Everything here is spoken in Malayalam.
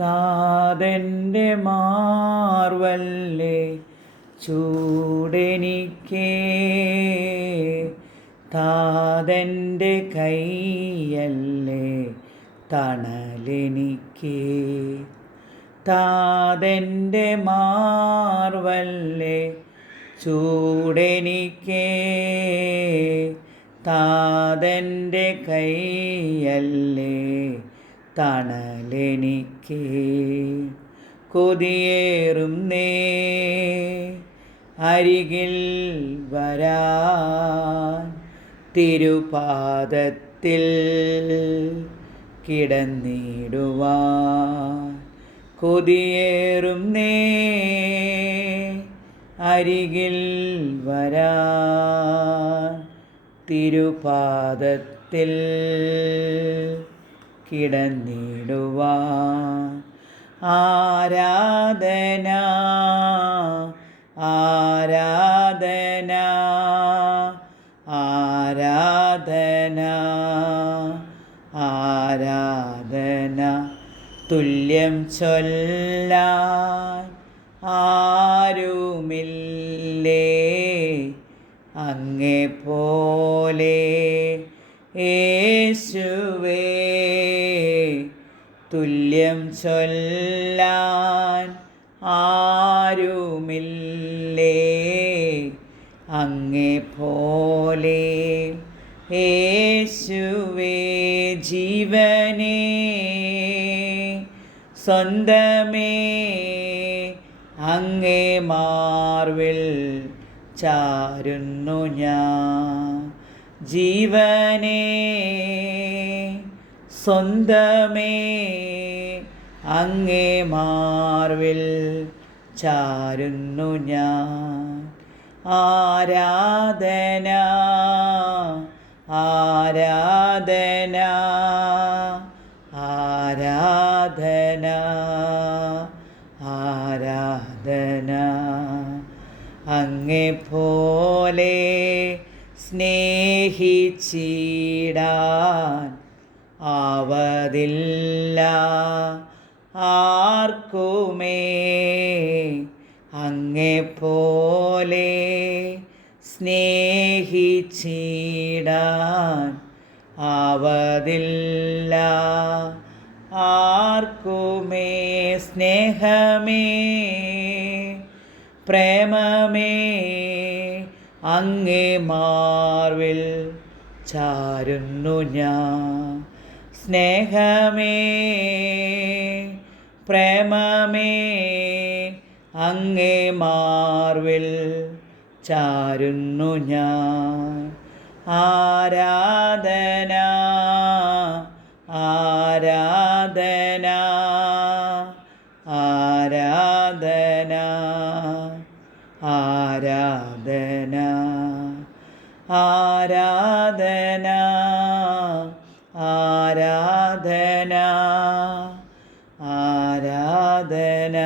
താതന്റെ മാർവല്ലേ ചൂടെനിക്കേ. താതെന്റെ കൈയല്ലേ തണലെനിക്കേ. താതെന്റെ മാർവല്ലേ ചൂടെനിക്കേ. താതെന്റെ കൈയല്ലേ തണലെനിക്കേ കൊതിയേറും നേ. അരികിൽ വരാൻ തിരുപാദത്തിൽ കിടന്നിടുവാൻ കൊതിയേറും നേ. അരികിൽ വരാൻ തിരുപാദത്തിൽ കിടന്നിടുവാൻ ആരാധന ആരാധന ആരാധന ആരാധന. തുല്യം ചൊല്ലാൻ ആരുമില്ലേ? അങ്ങേ പോലെ യേശുവേ. തുല്യം ചൊല്ലാൻ ആരുമില്ലേ? അങ്ങേ പോലെ യേശുവേ ജീവനേ സ്വന്തമേ അങ്ങേ മാർവിൽ ചാരുന്നു ഞാൻ. ജീവനേ സ്വന്തമേ അങ്ങേ മാർവിൽ ചാരുന്നു ഞാൻ. ആരാധന ആരാധന ആരാധന ആരാധന. അങ്ങേ പോലെ സ്നേഹിച്ചിടാൻ ആവതില്ല. ആർക്കുമേ അങ്ങെപ്പോലെ പോലെ സ്നേഹിച്ചിടാൻ ആവതില്ല. ആർക്കുമേ സ്നേഹമേ പ്രേമമേ അങ്ങേ മാർവിൽ ചാരുന്നു ഞാൻ. സ്നേഹമേ പ്രേമമേ അങ്ങേ മാർവിൽ ചാരുന്നു ഞാൻ. ആരാധന ആരാധന ആരാധന ആരാധന ആരാധന. ആരാധന ആരാധന.